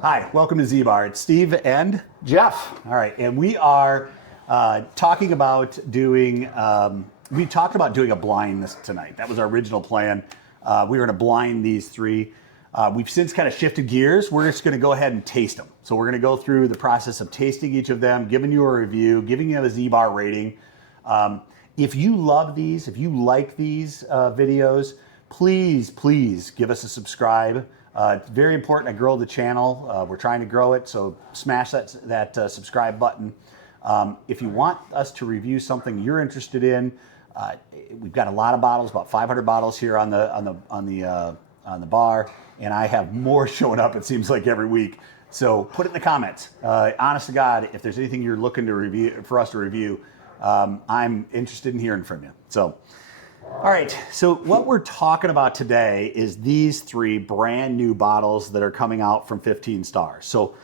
Hi, welcome to ZBar. It's Steve and Jeff. all right, and we are talking about doing. We talked about doing a blind tonight. That was our original plan. We were going to blind these three. We've since kind of shifted gears. We're just going to go ahead and taste them. So we're going to go through the process of tasting each of them, giving you a review, giving you a ZBar rating. If you love these, if you like these videos, please give us a subscribe. It's very important to grow the channel. We're trying to grow it, so smash that subscribe button. If you want us to review something you're interested in, we've got a lot of bottles, about 500 bottles here on the bar, and I have more showing up. It seems like every week. So put it in the comments. Honest to God, if there's anything you're looking to review for us to review, I'm interested in hearing from you. So. All right, so what we're talking about today is these three brand new bottles that are coming out from 15 Stars. So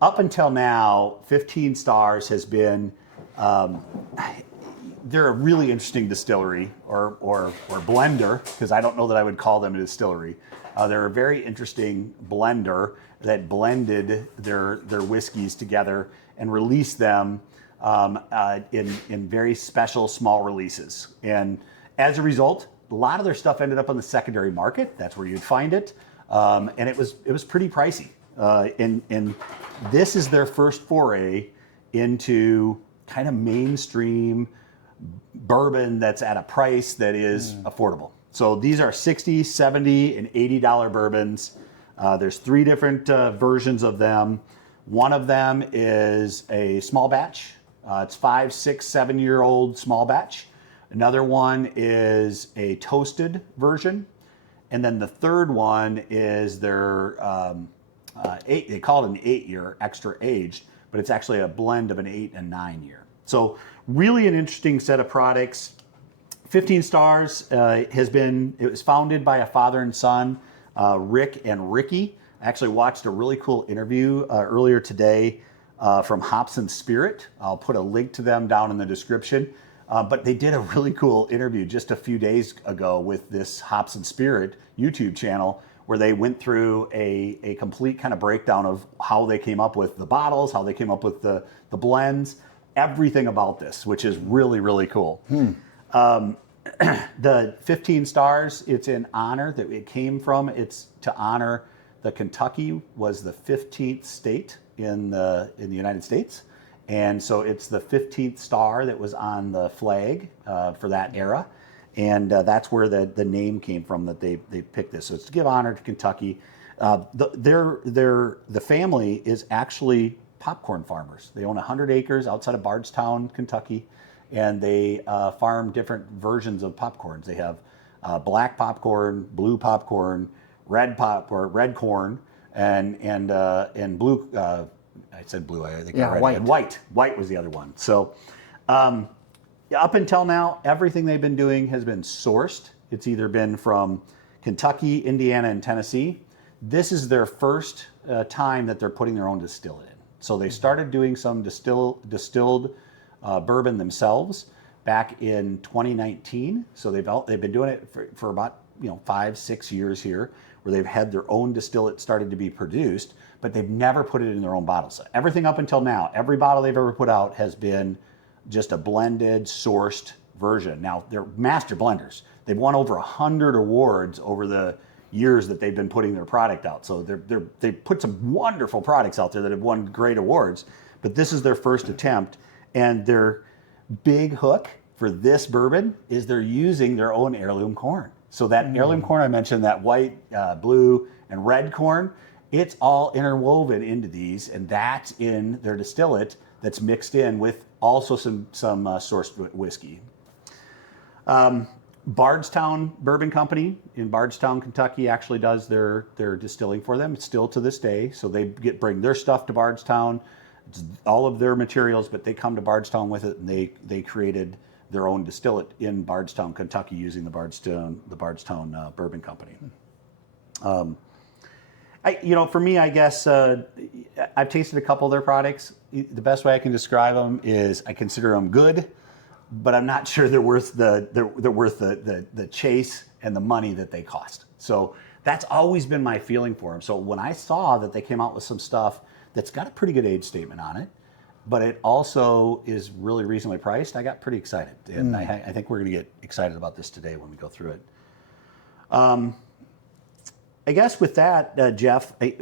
up until now, 15 Stars has been, they're a really interesting distillery or blender, because I don't know that I would call them a distillery. They're a very interesting blender that blended their whiskeys together and released them in very special small releases. And as a result, a lot of their stuff ended up on the secondary market. That's where you'd find it, and it was pretty pricey. And this is their first foray into kind of mainstream bourbon that's at a price that is affordable. So these are $60, $70, and $80 bourbons. There's three different versions of them. One of them is a small batch. It's 5, 6, 7-year-old small batch. Another one is a toasted version. And then the third one is their, they call it an 8-year extra aged, but it's actually a blend of an 8 and 9-year. So really an interesting set of products. 15 Stars it was founded by a father and son, Rick and Ricky. I actually watched a really cool interview earlier today from Hops and Spirit. I'll put a link to them down in the description. But they did a really cool interview just a few days ago with this Hops and Spirit YouTube channel, where they went through a complete kind of breakdown of how they came up with the bottles, how they came up with the blends, everything about this, which is really, really cool. The 15 Stars, it's in honor that it came from. It's to honor the Kentucky was the 15th state in the United States. And so it's the 15th star that was on the flag for that era. And that's where the name came from, that they picked this. So it's to give honor to Kentucky. The family is actually popcorn farmers. They own 100 acres outside of Bardstown, Kentucky. And they farm different versions of popcorns. They have black popcorn, blue popcorn, red corn, and blue. I said blue. I think I read white. And white. White was the other one. So up until now, everything they've been doing has been sourced. It's either been from Kentucky, Indiana, and Tennessee. This is their first time that they're putting their own distillate in. So they started doing some distilled bourbon themselves back in 2019. So they've been doing it for about 5-6 years here, where they've had their own distillate started to be produced, but they've never put it in their own bottles. Everything up until now, every bottle they've ever put out has been just a blended, sourced version. Now, they're master blenders. They've won over 100 awards over the years that they've been putting their product out. So they've put some wonderful products out there that have won great awards, but this is their first attempt. And their big hook for this bourbon is they're using their own heirloom corn. So that heirloom corn I mentioned, that white, blue, and red corn, it's all interwoven into these, and that's in their distillate that's mixed in with also some sourced whiskey. Bardstown Bourbon Company in Bardstown, Kentucky actually does their distilling for them. It's still to this day. So they bring their stuff to Bardstown, it's all of their materials, but they come to Bardstown with it, and they created their own distillate in Bardstown, Kentucky, using the Bardstown Bourbon Company. For me, I guess I've tasted a couple of their products. The best way I can describe them is I consider them good, but I'm not sure they're worth the chase and the money that they cost. So That's always been my feeling for them. So when I saw that they came out with some stuff that's got a pretty good age statement on it, but it also is really reasonably priced, I got pretty excited. And I think we're going to get excited about this today when we go through it. I guess with that, Jeff, I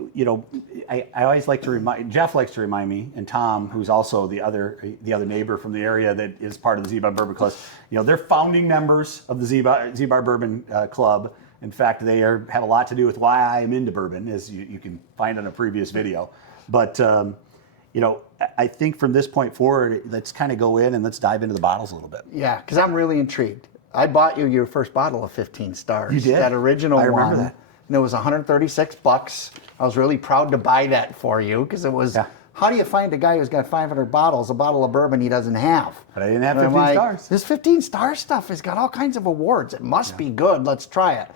always like to remind, Jeff likes to remind me, and Tom, who's also the other neighbor from the area that is part of the ZBar Bourbon Club, they're founding members of the ZBar Bourbon Club. In fact, they have a lot to do with why I am into bourbon, as you can find on a previous video. But I think from this point forward, let's kind of go in and let's dive into the bottles a little bit. Yeah, because I'm really intrigued. I bought you your first bottle of 15 stars. You did? That original one. I remember that. And it was $136. I was really proud to buy that for you because it was, how do you find a guy who's got 500 bottles, a bottle of bourbon he doesn't have? But I didn't have 15 stars. This 15 star stuff has got all kinds of awards. It must be good. Let's try it.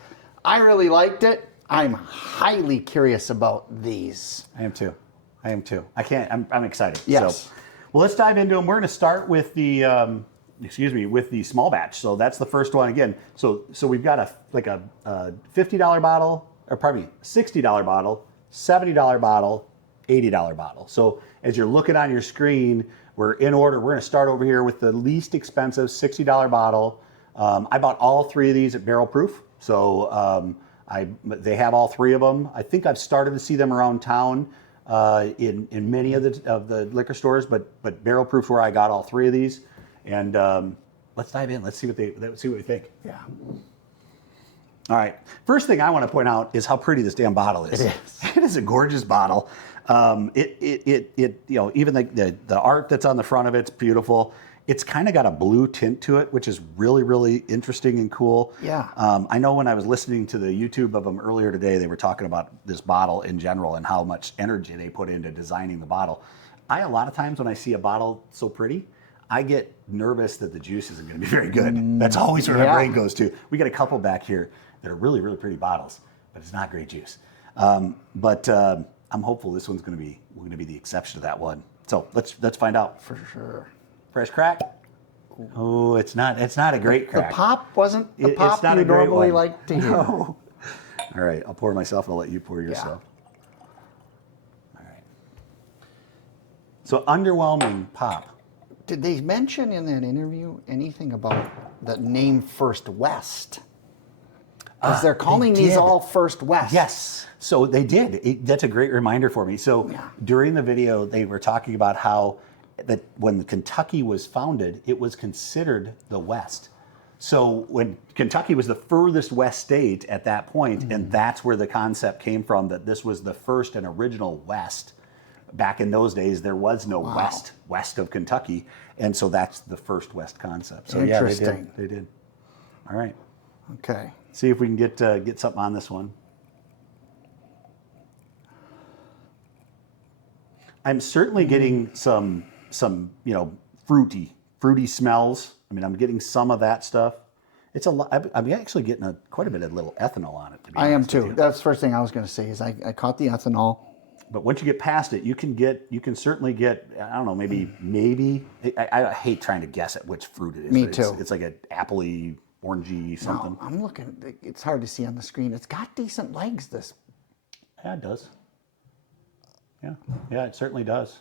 I really liked it. I'm highly curious about these. I am too. I'm excited. Yes. So, well, let's dive into them. We're going to start with the, with the small batch. So that's the first one again. So we've got a $50 bottle, or pardon me, $60 bottle, $70 bottle, $80 bottle. So as you're looking on your screen, we're in order. We're going to start over here with the least expensive $60 bottle. I bought all three of these at Barrel Proof. So they have all three of them. I think I've started to see them around town in many of the liquor stores, but Barrel Proof's where I got all three of these. And let's dive in. Let's see what we think. Yeah. All right. First thing I want to point out is how pretty this damn bottle is. It is. It is a gorgeous bottle. Even the art that's on the front of it's beautiful. It's kind of got a blue tint to it, which is really, really interesting and cool. Yeah. I know when I was listening to the YouTube of them earlier today, they were talking about this bottle in general and how much energy they put into designing the bottle. A lot of times when I see a bottle so pretty, I get nervous that the juice isn't going to be very good. That's always where my brain goes to. We got a couple back here that are really, really pretty bottles, but it's not great juice. But I'm hopeful this one's going to be the exception to that one. So let's find out. For sure. Fresh crack. Oh, it's not a great crack. The pop wasn't the pop not you a great normally one. like to hear. No. All right, I'll pour myself and I'll let you pour yourself. All right. So underwhelming pop. Did they mention in that interview anything about the name First West? Because they're calling these all First West. Yes. So they did. That's a great reminder for me. So during the video, they were talking about how that when Kentucky was founded, it was considered the West. So when Kentucky was the furthest west state at that point, and that's where the concept came from, that this was the first and original West. Back in those days, there was no west of Kentucky, and so that's the first West concept. So interesting. They did. All right. Okay. See if we can get something on this one. I'm certainly getting some fruity smells. I mean, I'm getting some of that stuff. It's a lot. I'm actually getting quite a bit of little ethanol on it. To be I am honest with too. you. That's the first thing I was going to say is I caught the ethanol. But once you get past it, you can certainly get, I don't know, maybe. I hate trying to guess at which fruit it is. Me but too. It's like an appley, orangey something. No, I'm looking. It's hard to see on the screen. It's got decent legs. This. Yeah, it does. Yeah, it certainly does.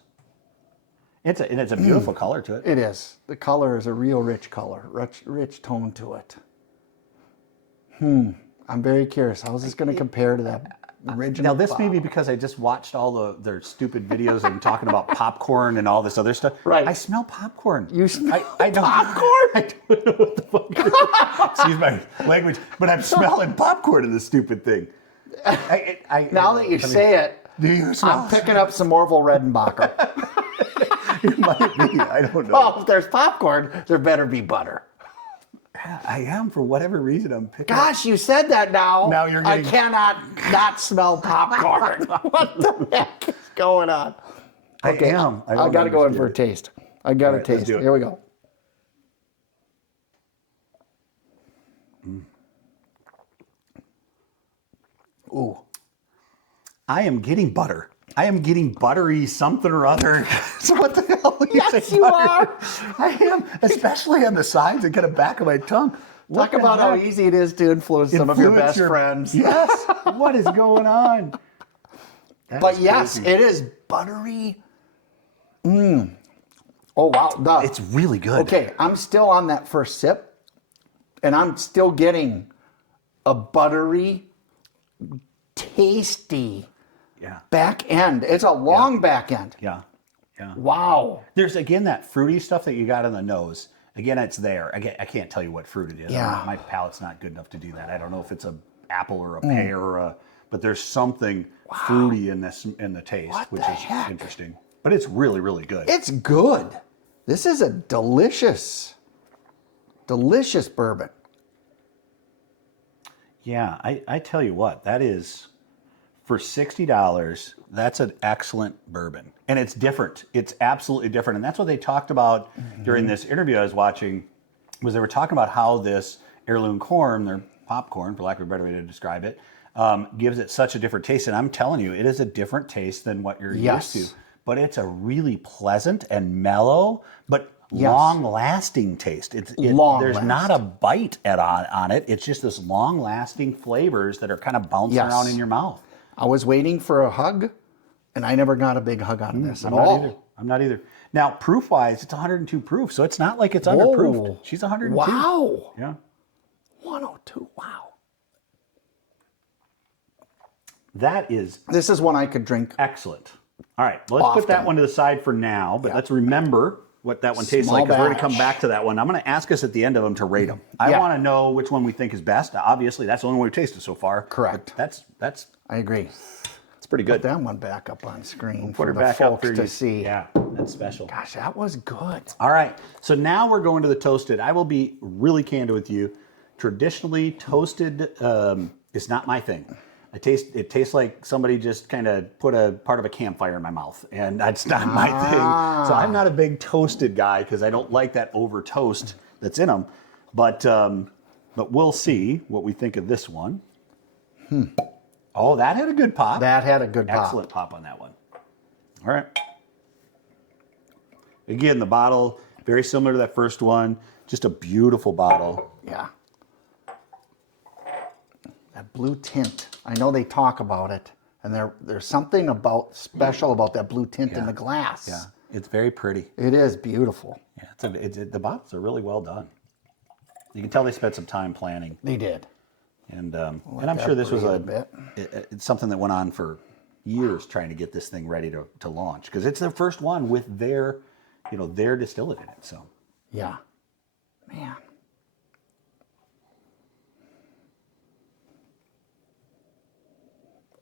It's a beautiful color to it. It is. The color is a real rich color, rich tone to it. I'm very curious. How is this going to compare to that original? Now, this bottle? may be because I just watched all their stupid videos and talking about popcorn and all this other stuff. Right. I smell popcorn. You smell popcorn? I don't know what the fuck it is. Excuse my language, but I'm smelling popcorn in this stupid thing. Now that you say it, do you smell? I'm picking up some Orville Redenbacher. It might be. I don't know. Well, if there's popcorn, there better be butter. I am, for whatever reason, I'm picking Gosh, you said that now. Now you're getting... I cannot not smell popcorn. What the heck is going on? Okay, I am. I got to go in for a taste. I got to taste. let's do it. Here we go. Ooh. I am getting butter. I am getting buttery something or other. So what the hell? Yes, you are. I am, especially on the sides and kind of back of my tongue. What Talk the about how heck? easy it is to influence some of your best friends. Yes. What is going on? That But is yes, crazy. it is buttery. Oh, wow. It's really good. Okay, I'm still on that first sip, and I'm still getting a buttery, tasty Yeah. back end. It's a long back end. Yeah. Yeah. Wow. There's again that fruity stuff that you got on the nose. Again, it's there. I can't tell you what fruit it is. Yeah. My palate's not good enough to do that. I don't know if it's a apple or a pear or but there's something fruity in the taste, What which the is heck? interesting. But it's really, really good. It's good. This is a delicious bourbon. Yeah, I tell you what, that is for $60, that's an excellent bourbon. And it's different. It's absolutely different. And that's what they talked about during this interview I was watching, was they were talking about how this heirloom corn, their popcorn, for lack of a better way to describe it, gives it such a different taste. And I'm telling you, it is a different taste than what you're Yes. used to. But it's a really pleasant and mellow, but Yes. long-lasting taste. There's Long-lasting. not a bite on it. It's just this long-lasting flavors that are kind of bouncing Yes. around in your mouth. I was waiting for a hug, and I never got a big hug out of this at I'm not all. either. I'm not either. Now, proof-wise, it's 102 proof, so it's not like it's underproofed. She's 102. Wow. Yeah. 102. Wow. That is This is one I could drink. excellent. All right, let's put that Often. one to the side for now, but let's remember what that one tastes Small like, because we're going to come batch. back to that one. I'm going to ask us at the end of them to rate them. I Yeah. want to know which one we think is best. Obviously, that's the only one we've tasted so far. Correct. But that's I agree. pretty good. Put that one back up on screen Put for her the back up folks for to you. see. Yeah, that's special. Gosh, that was good. All right, so now we're going to the toasted. I will be really candid with you. Traditionally, toasted is not my thing. It tastes like somebody just kind of put a part of a campfire in my mouth, and that's not my thing. So I'm not a big toasted guy because I don't like that over toast that's in them. But we'll see what we think of this one. Oh, that had a good pop. That had a good pop. Excellent pop on that one. All right. Again, the bottle, very similar to that first one. Just a beautiful bottle. Yeah. That blue tint. I know they talk about it, and there's something special about that blue tint in the glass. Yeah, it's very pretty. It is beautiful. Yeah, the bottles are really well done. You can tell they spent some time planning. They did. And I'm sure this was breathe a it's something that went on for years trying to get this thing ready to launch, because it's their first one with their distillate in it. So Yeah. Man.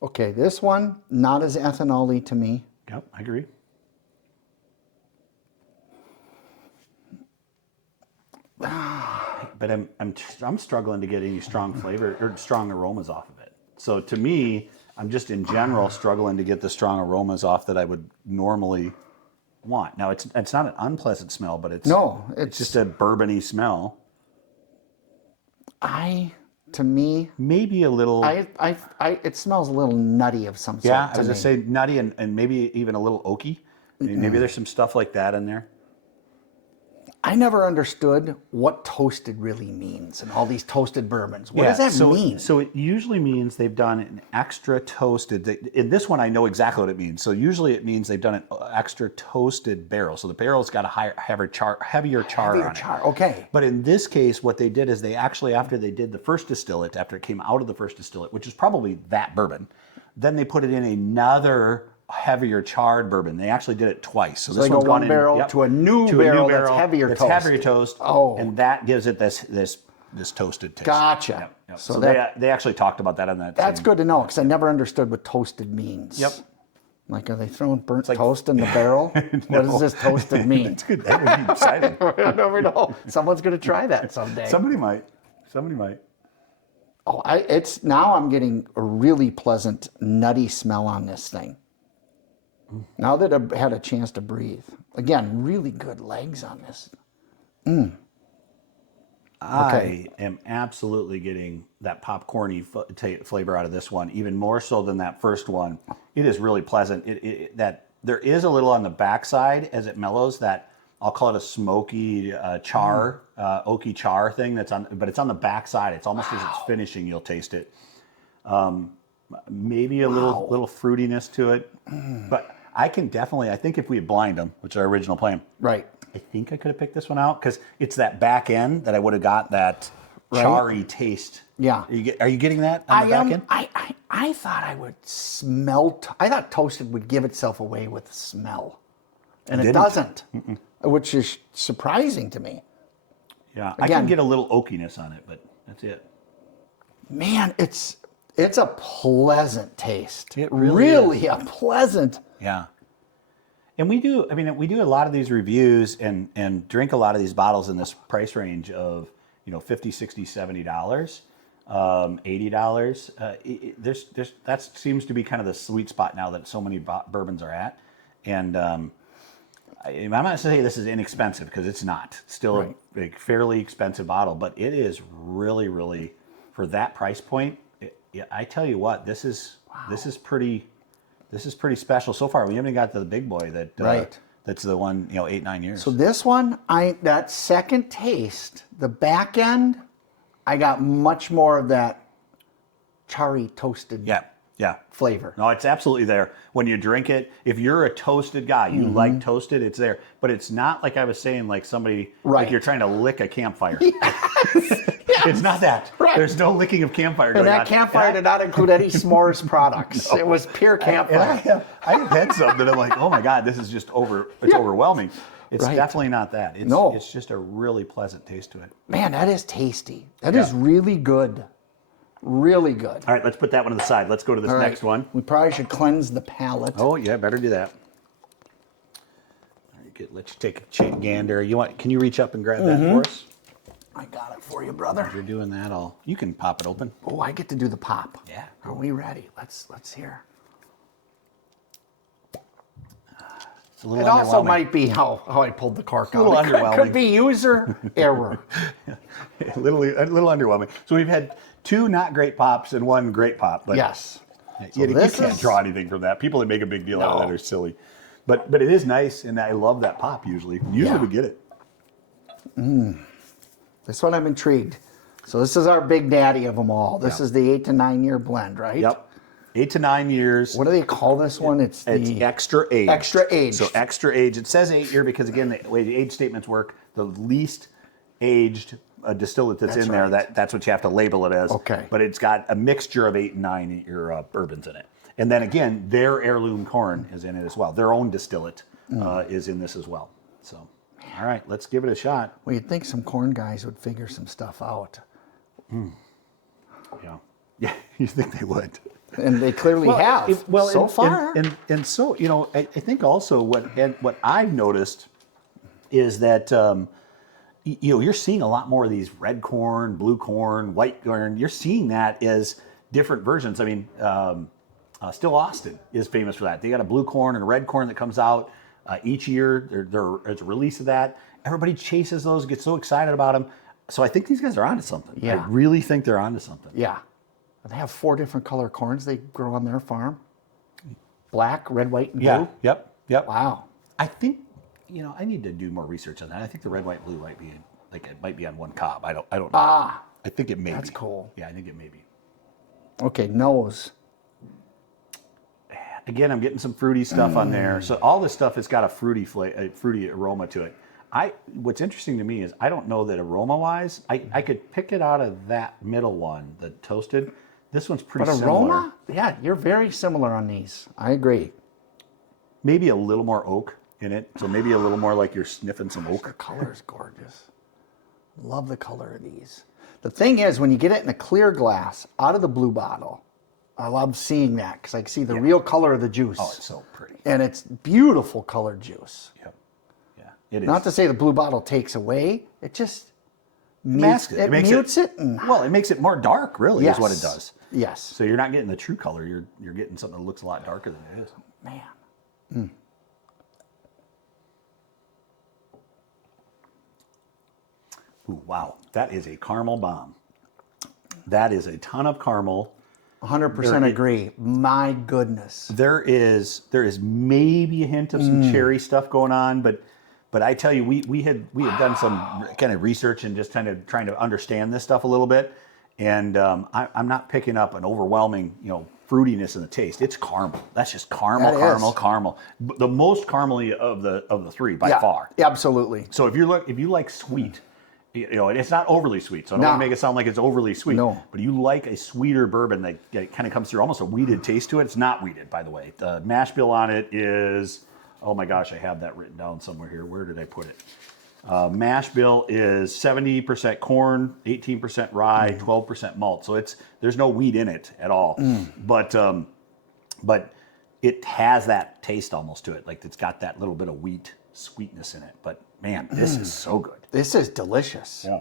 Okay, this one, not as ethanol-y to me. yep, I agree. But I'm struggling to get any strong flavor or strong aromas off of it. So to me, I'm just in general struggling to get the strong aromas off that I would normally want. Now it's not an unpleasant smell, but it's just a bourbon-y smell. To me, Maybe a little. it smells a little nutty of some sort. Yeah, I to was me. gonna say nutty and maybe even a little oaky. Maybe there's some stuff like that in there. I never understood what toasted really means and all these toasted bourbons. What does that mean? So it usually means they've done an extra toasted. In this one, I know exactly what it means. So usually it means they've done an extra toasted barrel. So the barrel's got a heavier char on it. Okay. But in this case, what they did is they actually, after they did the first distillate, after it came out of the first distillate, which is probably that bourbon, then they put it in another heavier charred bourbon. They actually did it twice. So this they go one's one gone barrel in, to a new barrel that's heavier toast. heavier toast. Oh. And that gives it this toasted taste. Gotcha. Yep. So So that- they actually talked about that on that. That's same- good to know because I never understood what toasted means. Yep. Like, are they throwing burnt toast in the barrel? What does this toasted mean? It's good. That would be exciting. I never know. Someone's going to try that someday. Somebody might. Oh, now I'm getting a really pleasant nutty smell on this thing. Now that I've had a chance to breathe. Again, really good legs on this. I am absolutely getting that popcorny flavor out of this one, even more so than that first one. It is really pleasant. That there is a little on the backside as it mellows, that I'll call it a smoky char, oaky char thing that's on, but it's on the back side. It's almost as it's finishing, you'll taste it. Maybe a little fruitiness to it, but I think if we had blind them, which is our original plan, Right. I think I could have picked this one out because it's that back end that I would have got that charry taste. Yeah. Are you getting that on the back end? I thought I would smell. I thought toasted would give itself away with the smell, and it doesn't, which is surprising to me. Yeah, I can get a little oakiness on it, but that's it. Man, it's a pleasant taste. It really a pleasant. Yeah. And we do a lot of these reviews and drink a lot of these bottles in this price range of, $50, $60, $70, $80. That seems to be kind of the sweet spot now that so many bourbons are at. And I'm not saying this is inexpensive because it's not. It's still a fairly expensive bottle, but it is really, really, for that price point, I tell you what, this is pretty special so far. We haven't got to the big boy that's the one, 8-9 years. So this one, that second taste, the back end, I got much more of that charry toasted flavor. No, it's absolutely there. When you drink it, if you're a toasted guy, you like toasted, it's there. But it's not like I was saying, like somebody, like you're trying to lick a campfire. Yes. It's not that. Right. There's no licking of campfire going and that on. campfire did not include any s'mores products. No. It was pure campfire. I've had some that I'm like, oh my God, this is just overwhelming. It's definitely not that. It's just a really pleasant taste to it. Man, that is tasty. That is really good. Really good. All right, let's put that one to the side. Let's go to this next one. We probably should cleanse the palate. Oh yeah, better do that. All right, good. Let's take a gander. Can you reach up and grab that for us? I got it for you, brother. If you're doing that, you can pop it open. Oh, I get to do the pop. Yeah. Are we ready? Let's hear. It's a little It also underwhelming. might be how I pulled the cork out. A little It underwhelming. could be user error. a little underwhelming. So we've had 2 not great pops and 1 great pop. But Yes. You can't draw anything from that. People that make a big deal out of that are silly. But it is nice, and I love that pop usually. Usually we get it. This one I'm intrigued. So this is our big daddy of them all. This is the 8 to 9 year blend, right? Yep. 8 to 9 years. What do they call this one? It's extra age. Extra age. So extra age. It says 8 year because again, the way the age statements work, the least aged distillate that's in there, that's what you have to label it as. Okay. But it's got a mixture of 8 and 9 year bourbons in it. And then again, their heirloom corn is in it as well. Their own distillate is in this as well. So, all right, let's give it a shot. Well, you'd think some corn guys would figure some stuff out. Yeah. Yeah, you think they would. And they clearly have so far. And so, I think also what I've noticed is that, you're seeing a lot more of these red corn, blue corn, white corn. You're seeing that as different versions. I mean, Still Austin is famous for that. They got a blue corn and a red corn that comes out each year. There's a release of that. Everybody chases those, gets so excited about them. So I think these guys are onto something. Yeah. I really think they're onto something. Yeah. They have 4 different color corns they grow on their farm. Black, red, white, and blue. Yeah. Yep. Wow. I think, I need to do more research on that. I think the red, white, blue might be it might be on one cob. I don't know. I think it may be. That's cool. Yeah, I think it may be. Okay, nose. Again, I'm getting some fruity stuff on there. So all this stuff has got a fruity aroma to it. What's interesting to me is I don't know that aroma-wise, I could pick it out of that middle one, the toasted. This one's pretty similar. Aroma? Yeah, you're very similar on these. I agree. Maybe a little more oak in it. So maybe a little more like you're sniffing some The oak. color is gorgeous. Love the color of these. The thing is, when you get it in a clear glass out of the blue bottle, I love seeing that because I can see the real color of the juice. Oh, it's so pretty. And it's beautiful colored juice. Yep. Yeah, it is. Not to say the blue bottle takes away, it just masks it. It mutes it. Well, it makes it more dark, really, Yes. is what it does. Yes. So you're not getting the true color. You're getting something that looks a lot darker than it is. Man. Ooh, wow. That is a caramel bomb. That is a ton of caramel. 100% agree. My goodness. There is maybe a hint of some cherry stuff going on, but But I tell you, we had done some kind of research and just kind of trying to understand this stuff a little bit. And I'm not picking up an overwhelming, fruitiness in the taste. It's caramel. That's just caramel, caramel. The most caramely of the three by far. Absolutely. So if you like sweet, and it's not overly sweet. So I don't want to make it sound like it's overly sweet. No. But you like a sweeter bourbon that kind of comes through almost a wheated taste to it. It's not wheated, by the way. The mash bill on it is, oh my gosh, I have that written down somewhere here. Where did I put it? Mash bill is 70% corn, 18% rye, 12% malt. So there's no wheat in it at all. But it has that taste almost to it. Like it's got that little bit of wheat sweetness in it. But man, this is so good. This is delicious. Yeah.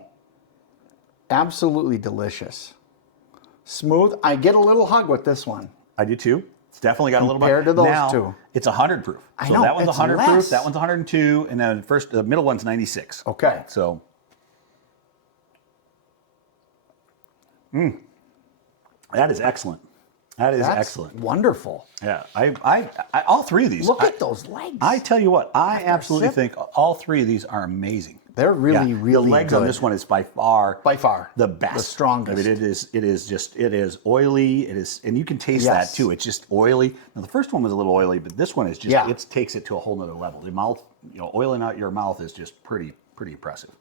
Absolutely delicious. Smooth. I get a little hug with this one. I do too. It's definitely got a little bit. Compared to those now, two. It's 100 proof. I so know, that one's it's 100 less. proof. That one's 102, and then the middle one's 96. Okay. So, that is excellent. That's excellent. Wonderful. Yeah, I all three of these. Look at those legs. I tell you what, I absolutely think all three of these are amazing. They're really, really the legs good. on this one is by far the best, the strongest. I mean, it is oily. It is, and you can taste that too. It's just oily. Now the first one was a little oily, but this one is just it takes it to a whole nother level. The mouth, oiling out your mouth is just pretty impressive.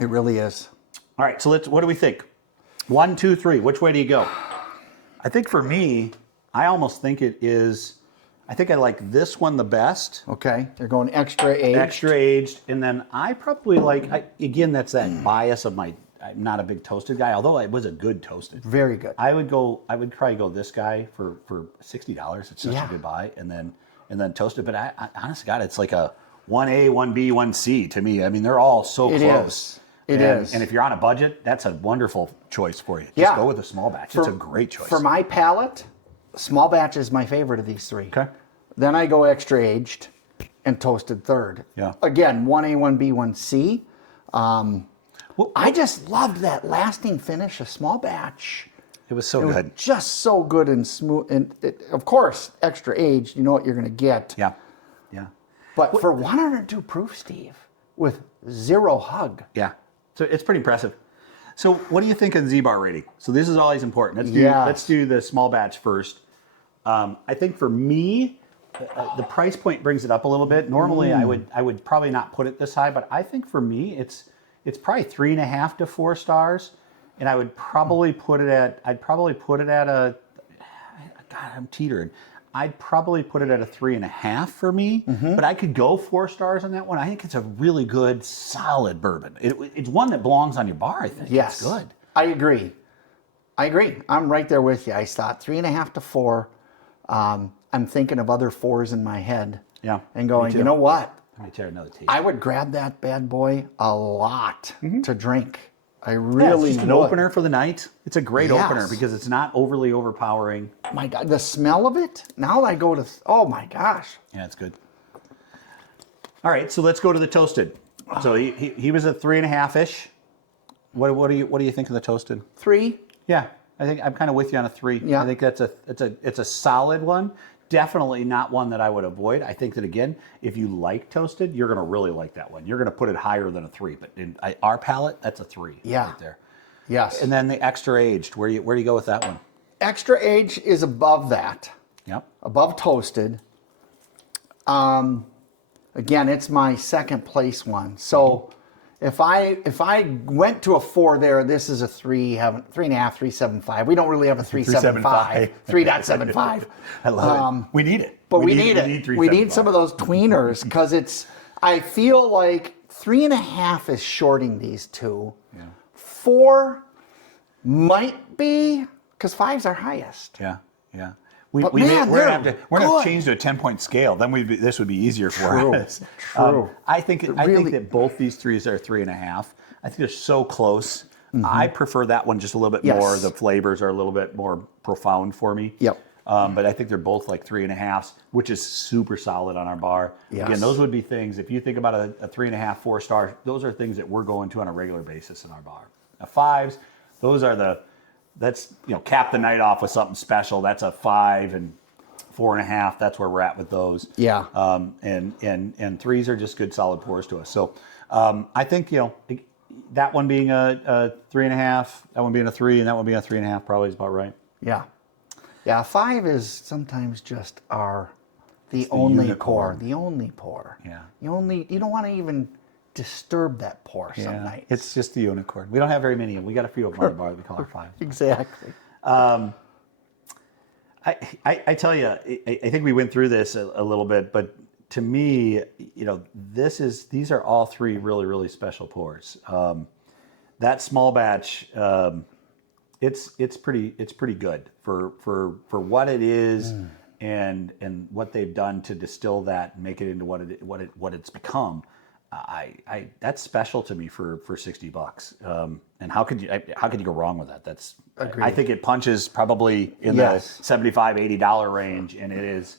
It really is. All right, so what do we think? 1, 2, 3. Which way do you go? I think for me, I almost think it is. I think I like this one the best. Okay, they're going extra aged. Extra aged, and then I probably again, that's that bias of I'm not a big toasted guy, although it was a good toasted. Very good. I would probably go this guy for $60. It's such a good buy, and then toasted. But I honestly, God, it's like a 1A, 1B, 1C to me. I mean, they're all so close. It is. And if you're on a budget, that's a wonderful choice for you. Just go with a small batch. It's a great choice. For my palate, small batch is my favorite of these three. Okay. Then I go extra aged and toasted third. Yeah. Again, 1A, 1B, 1C. I just loved that lasting finish of small batch. It was so good. Just so good and smooth. And of course, extra aged, you know what you're going to get. Yeah. But for 102 proof, Steve, with 0 hug. Yeah. So it's pretty impressive. So what do you think of ZBar rating? So this is always important. Let's do the small batch first. I think for me, the price point brings it up a little bit. Normally, I would probably not put it this high, but I think for me, it's probably 3.5 to 4 stars, and I would probably put it at. God, I'm teetering. I'd probably put it at a 3.5 for me, but I could go 4 stars on that one. I think it's a really good, solid bourbon. It's one that belongs on your bar, I think. Yes. It's good. I agree. I'm right there with you. I thought 3.5 to 4. I'm thinking of other 4s in my head. Yeah. And going, you know what? Let me tear another taste. I would grab that bad boy a lot to drink. I really it's just an opener for the night. It's a great opener because it's not overly overpowering. My God, the smell of it. Now I go to, oh my gosh. Yeah, it's good. All right, so let's go to the toasted. So he was a 3.5-ish. What do you think of the toasted? 3. Yeah, I think I'm kind of with you on a 3. Yeah. I think it's a solid one. Definitely not one that I would avoid. I think that again, if you like toasted, you're going to really like that one. You're going to put it higher than a 3. But in our palate, that's a 3. Yeah. Right there. Yes. And then the extra aged. Where do you go with that one? Extra aged is above that. Yep. Above toasted. Again, it's my second place one. So if I went to a 4 there, this is a 3.5, 3.75. We don't really have a 3.75. 3.75. I love it. We need it. But we need it. We need some of those tweeners because I feel like 3.5 is shorting these two. Yeah. 4 might be, because 5's our highest. Yeah. We're But going man, to have they're to change to a 10-point scale. Then this would be easier for us. True. I think that both these threes are 3.5. I think they're so close. I prefer that one just a little bit more. The flavors are a little bit more profound for me. Yep. But I think they're both like 3.5s, which is super solid on our bar. Yes. Again, those would be things, if you think about a 3.5, 4 star, those are things that we're going to on a regular basis in our bar. Now 5s, those are that's cap the night off with something special. That's a 5 and 4.5. That's where we're at with those. Yeah. And threes are just good solid pours to us. So I think, that one being a 3.5, that one being a 3, and that one being a 3.5 probably is about right. Yeah. Yeah, 5 is sometimes just the only unicorn. pour. The only pour. Yeah. You don't want to even disturb that pour some Yeah, nights. it's just the unicorn. We don't have very many of them. We got a few of them on the bar that we call our 5s. Exactly. I tell you, I think we went through this a little bit, but to me, these are all 3 really, really special pours. That small batch, it's pretty good for what it is and what they've done to distill that and make it into what it's become. That's special to me for $60. And how could you go wrong with that? That's Agreed. I think it punches probably in the $75, $80 range, and it is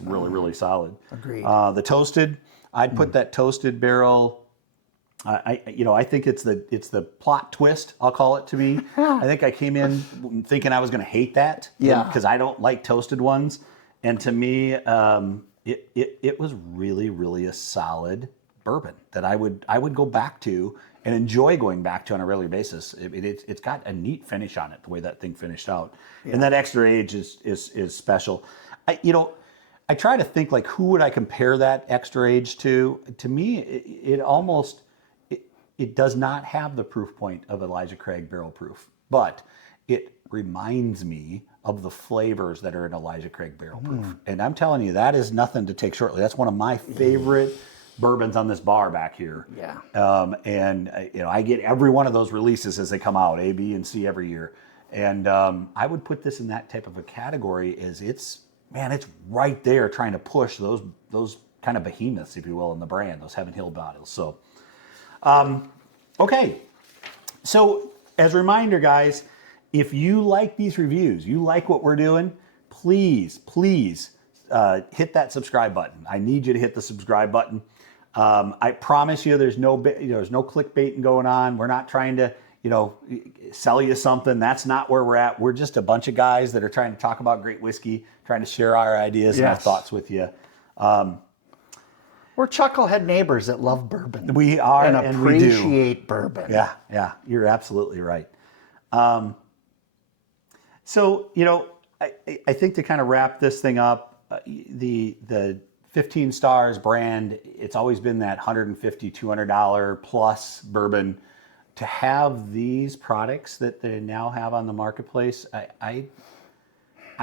really, really solid. Agreed. The toasted, I'd put that toasted barrel. I think it's the plot twist, I'll call it to me. I think I came in thinking I was going to hate that, because I don't like toasted ones, and to me, it was really, really a solid bourbon that I would go back to and enjoy going back to on a regular basis. It's got a neat finish on it, the way that thing finished out, and that extra age is special. I try to think, like, who would I compare that extra age to? To me, it almost it does not have the proof point of Elijah Craig barrel proof, but it reminds me of the flavors that are in Elijah Craig barrel proof. And I'm telling you, that is nothing to take shortly. That's one of my favorite bourbons on this bar back here. Yeah. And I get every one of those releases as they come out, A, B, and C every year. And I would put this in that type of a category. It's right there trying to push those kind of behemoths, if you will, in the brand, those Heaven Hill bottles. So, okay. So as a reminder, guys, if you like these reviews, you like what we're doing, please hit that subscribe button. I need you to hit the subscribe button. I promise you, there's no clickbaiting going on. We're not trying to, sell you something. That's not where we're at. We're just a bunch of guys that are trying to talk about great whiskey, trying to share our ideas and our thoughts with you. We're chucklehead neighbors that love bourbon. We are, and and appreciate bourbon. Yeah, you're absolutely right. So, I think to kind of wrap this thing up, the 15 Stars brand, it's always been that $150, $200 plus bourbon. To have these products that they now have on the marketplace, I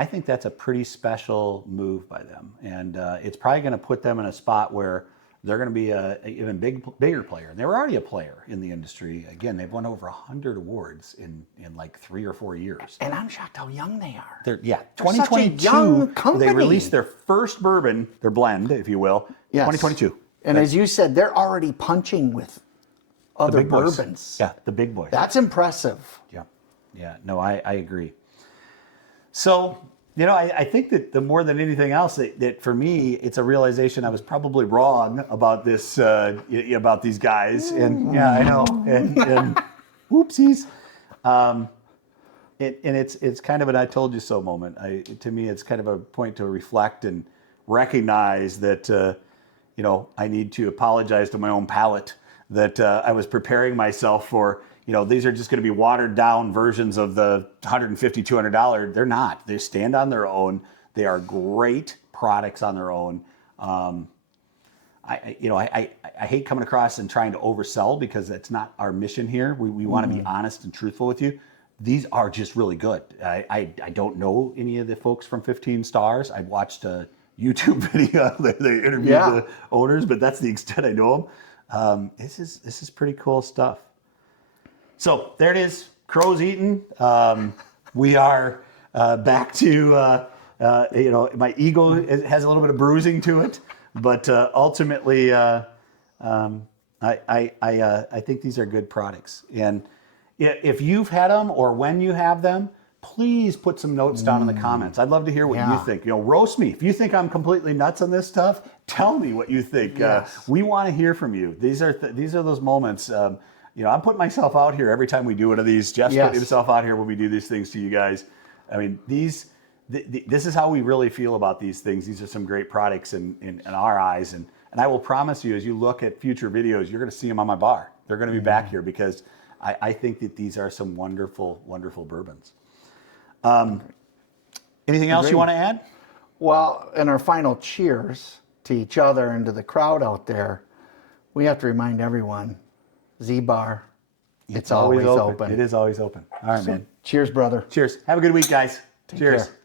think that's a pretty special move by them. And it's probably going to put them in a spot where they're going to be an even bigger player. They were already a player in the industry. Again, they've won over 100 awards in like 3 or 4 years. And I'm shocked how young they are. They're 2022. Such a young company. They released their first bourbon, their blend, if you will, 2022. And as you said, they're already punching with other big boys. bourbons. Yeah, the big boys. That's impressive. Yeah. No, I agree. So, I think that the more than anything else, that for me, it's a realization I was probably wrong about this, about these guys. And I know. And whoopsies. And it's kind of an I told you so moment. To me, it's kind of a point to reflect and recognize that, I need to apologize to my own palate that I was preparing myself for. These are just going to be watered down versions of the $150, $200. They're not. They stand on their own. They are great products on their own. I hate coming across and trying to oversell, because that's not our mission here. We want to be honest and truthful with you. These are just really good. I don't know any of the folks from 15 Stars. I watched a YouTube video. They interviewed the owners, but that's the extent I know them. This is pretty cool stuff. So there it is. Crow's eaten. We are back to my ego has a little bit of bruising to it, but ultimately I think these are good products. And if you've had them or when you have them, please put some notes down in the comments. I'd love to hear what you think. Roast me. If you think I'm completely nuts on this stuff, tell me what you think. Yes. We want to hear from you. These are those moments. I'm putting myself out here every time we do one of these. Jeff's putting himself out here when we do these things to you guys. I mean, these this is how we really feel about these things. These are some great products in our eyes. And I will promise you, as you look at future videos, you're going to see them on my bar. They're going to be back here because I think that these are some wonderful, wonderful bourbons. Anything else you want to add? Well, in our final cheers to each other and to the crowd out there, we have to remind everyone, ZBar, it's always open. It is always open. All right, man. Cheers, brother. Cheers. Have a good week, guys. Take Cheers. care.